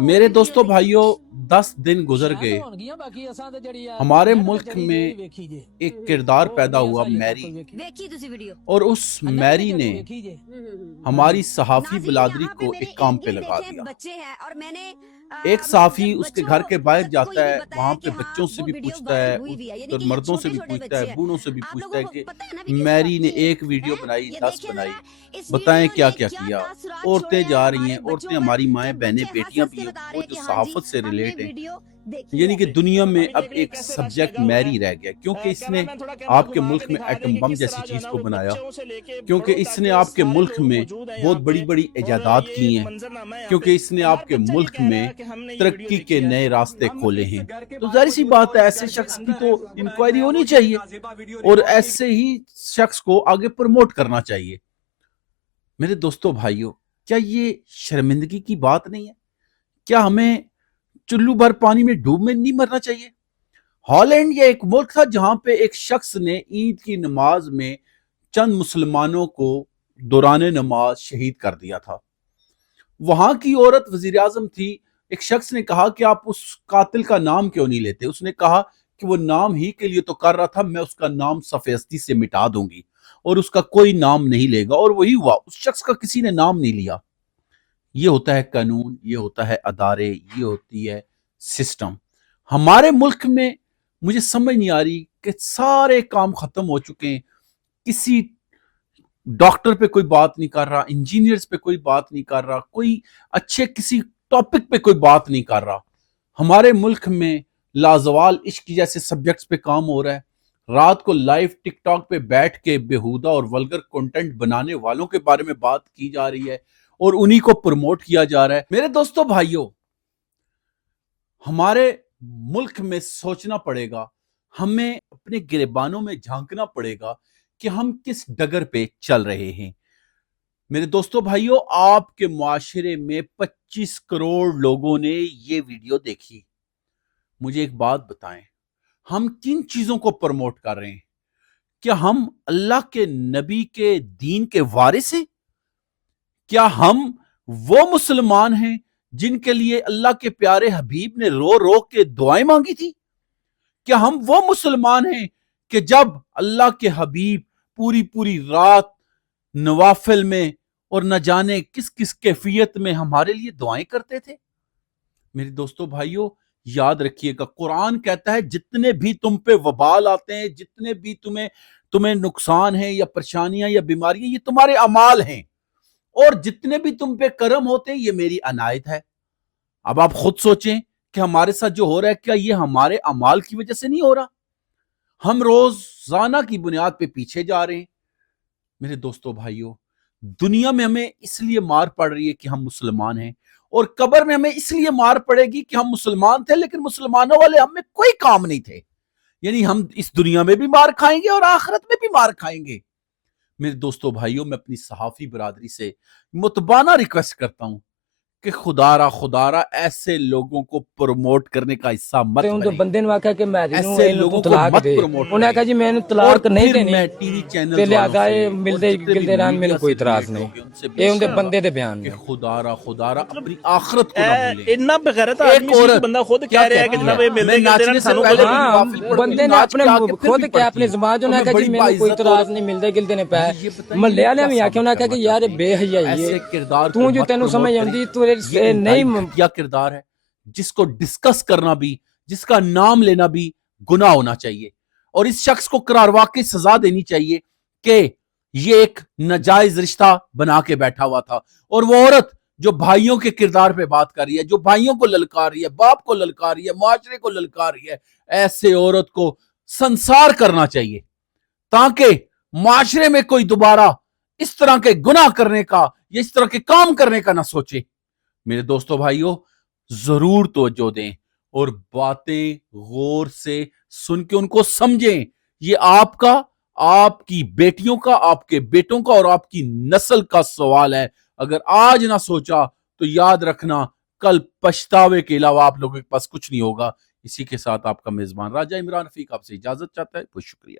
میرے دوستوں بھائیوں 10 دن گزر گئے، ہمارے ملک میں ایک کردار پیدا ہوا میری، اور اس میری نے ہماری صحافی برادری کو ایک کام پہ لگا دیا۔ ایک صحافی اس کے گھر کے باہر جاتا ہے، وہاں پہ بچوں سے بھی پوچھتا ہے اور مردوں سے بھی پوچھتا ہے، بوڑھوں سے بھی پوچھتا ہے کہ میری نے ایک ویڈیو بنائی، 10 بنائی، بتائیں کیا کیا کیا۔ عورتیں جا رہی ہیں، عورتیں ہماری مائیں بہنیں بیٹیاں بھی ہیں، وہ جو صحافت سے ریلیٹ ہیں، یعنی کہ دنیا میں اب ایک سبجیکٹ میری رہ گیا، کیونکہ اس نے آپ کے ملک میں ایٹم بم جیسی چیز کو بنایا، کیونکہ اس نے آپ کے ملک میں بہت بڑی بڑی ایجادات کی ہیں، کیونکہ اس نے آپ کے ملک میں ترقی کے نئے راستے کھولے ہیں۔ تو ظاہر سی بات ہے ایسے شخص کی تو انکوائری ہونی چاہیے اور ایسے ہی شخص کو آگے پروموٹ کرنا چاہیے۔ میرے دوستوں بھائیوں، کیا یہ شرمندگی کی بات نہیں ہے؟ کیا ہمیں چلو بھر پانی میں ڈوب میں نہیں مرنا چاہیے؟ ہالینڈ یہ ایک ملک تھا جہاں پہ ایک شخص نے عید کی نماز میں چند مسلمانوں کو دوران نماز شہید کر دیا تھا۔ وہاں کی عورت وزیر اعظم تھی، ایک شخص نے کہا کہ آپ اس قاتل کا نام کیوں نہیں لیتے؟ اس نے کہا کہ وہ نام ہی کے لیے تو کر رہا تھا، میں اس کا نام صفحہ ہستی سے مٹا دوں گی اور اس کا کوئی نام نہیں لے گا، اور وہی ہوا، اس شخص کا کسی نے نام نہیں لیا۔ یہ ہوتا ہے قانون، یہ ہوتا ہے ادارے، یہ ہوتی ہے سسٹم۔ ہمارے ملک میں مجھے سمجھ نہیں آ رہی کہ سارے کام ختم ہو چکے ہیں، کسی ڈاکٹر پہ کوئی بات نہیں کر رہا، انجینئرز پہ کوئی بات نہیں کر رہا، کوئی اچھے کسی ٹاپک پہ کوئی بات نہیں کر رہا۔ ہمارے ملک میں لازوال عشق جیسے سبجیکٹس پہ کام ہو رہا ہے، رات کو لائیو ٹک ٹاک پہ بیٹھ کے بیہودہ اور ولگر کنٹینٹ بنانے والوں کے بارے میں بات کی جا رہی ہے اور انہی کو پروموٹ کیا جا رہا ہے۔ میرے دوستوں بھائیوں، ہمارے ملک میں سوچنا پڑے گا، ہمیں اپنے گریبانوں میں جھانکنا پڑے گا کہ ہم کس ڈگر پہ چل رہے ہیں۔ میرے دوستوں بھائیوں، آپ کے معاشرے میں 25 کروڑ لوگوں نے یہ ویڈیو دیکھی۔ مجھے ایک بات بتائیں، ہم کن چیزوں کو پروموٹ کر رہے ہیں؟ کیا ہم اللہ کے نبی کے دین کے وارث ہیں؟ کیا ہم وہ مسلمان ہیں جن کے لیے اللہ کے پیارے حبیب نے رو رو کے دعائیں مانگی تھی؟ کیا ہم وہ مسلمان ہیں کہ جب اللہ کے حبیب پوری رات نوافل میں اور نہ جانے کس کس کیفیت میں ہمارے لیے دعائیں کرتے تھے؟ میرے دوستوں بھائیوں، یاد رکھیے گا، قرآن کہتا ہے جتنے بھی تم پہ وبال آتے ہیں، جتنے بھی تمہیں نقصان ہیں یا پریشانیاں یا بیماریاں، یہ تمہارے اعمال ہیں، اور جتنے بھی تم پہ کرم ہوتے ہیں یہ میری عنایت ہے۔ اب آپ خود سوچیں کہ ہمارے ساتھ جو ہو رہا ہے، کیا یہ ہمارے اعمال کی وجہ سے نہیں ہو رہا؟ ہم روزانہ کی بنیاد پہ پیچھے جا رہے ہیں۔ میرے دوستوں بھائیوں، دنیا میں ہمیں اس لیے مار پڑ رہی ہے کہ ہم مسلمان ہیں، اور قبر میں ہمیں اس لیے مار پڑے گی کہ ہم مسلمان تھے لیکن مسلمانوں والے ہم میں کوئی کام نہیں تھے۔ یعنی ہم اس دنیا میں بھی مار کھائیں گے اور آخرت میں بھی مار کھائیں گے۔ میرے دوستوں بھائیوں، میں اپنی صحافی برادری سے متبانہ ریکویسٹ کرتا ہوں کہ خدا را ایسے لوگوں کو پروموٹ کرنے کا حصہ مت بنیں، بندے نے آخیا کہ ایسے لوگوں کو مت پروموٹ کریں۔ انہیں آخیا جی میں طلاق نہیں دینی، میں ٹی وی چینل لہذا ملتے گلتے رہن میرے کوئی اعتراض نہیں۔ یہ ان کے بندے دے بیان کہ نے خدا را اپنی آخرت کو نہ بھولیں۔ اتنا بغیرت آدمی سی کہ بندہ خود کہہ رہا ہے کہ جناب یہ ملتے گلتے رہن سانوں کو ہاں بندے نے اپنے خود کیا اپنی زبان جو کہا جی میرے کوئی اعتراض نہیں، ملتے گلتے نے پہ محلے والے بھی آخیا انہیں آخیا کہ یار بے حیائی ہے، تو جو تینوں سمجھ آتی تو نہیں کیا کردار ہے جس کو ڈسکس کرنا بھی، جس کا نام لینا بھی گناہ ہونا چاہیے، اور اس شخص کو قرار واقعی سزا دینی چاہیے کہ یہ ایک ناجائز رشتہ بنا کے بیٹھا ہوا تھا۔ اور وہ عورت جو بھائیوں کے کردار پہ بات کر رہی ہے، جو بھائیوں کو للکار رہی ہے، باپ کو للکار رہی ہے، معاشرے کو للکار رہی ہے، ایسے عورت کو سنسار کرنا چاہیے تاکہ معاشرے میں کوئی دوبارہ اس طرح کے گناہ کرنے کا یا اس طرح کے کام کرنے کا نہ سوچے۔ میرے دوستوں بھائیوں، ضرور توجہ دیں اور باتیں غور سے سن کے ان کو سمجھیں۔ یہ آپ کا، آپ کی بیٹیوں کا، آپ کے بیٹوں کا اور آپ کی نسل کا سوال ہے۔ اگر آج نہ سوچا تو یاد رکھنا کل پچھتاوے کے علاوہ آپ لوگوں کے پاس کچھ نہیں ہوگا۔ اسی کے ساتھ آپ کا میزبان راجہ عمران رفیق آپ سے اجازت چاہتا ہے۔ بہت شکریہ۔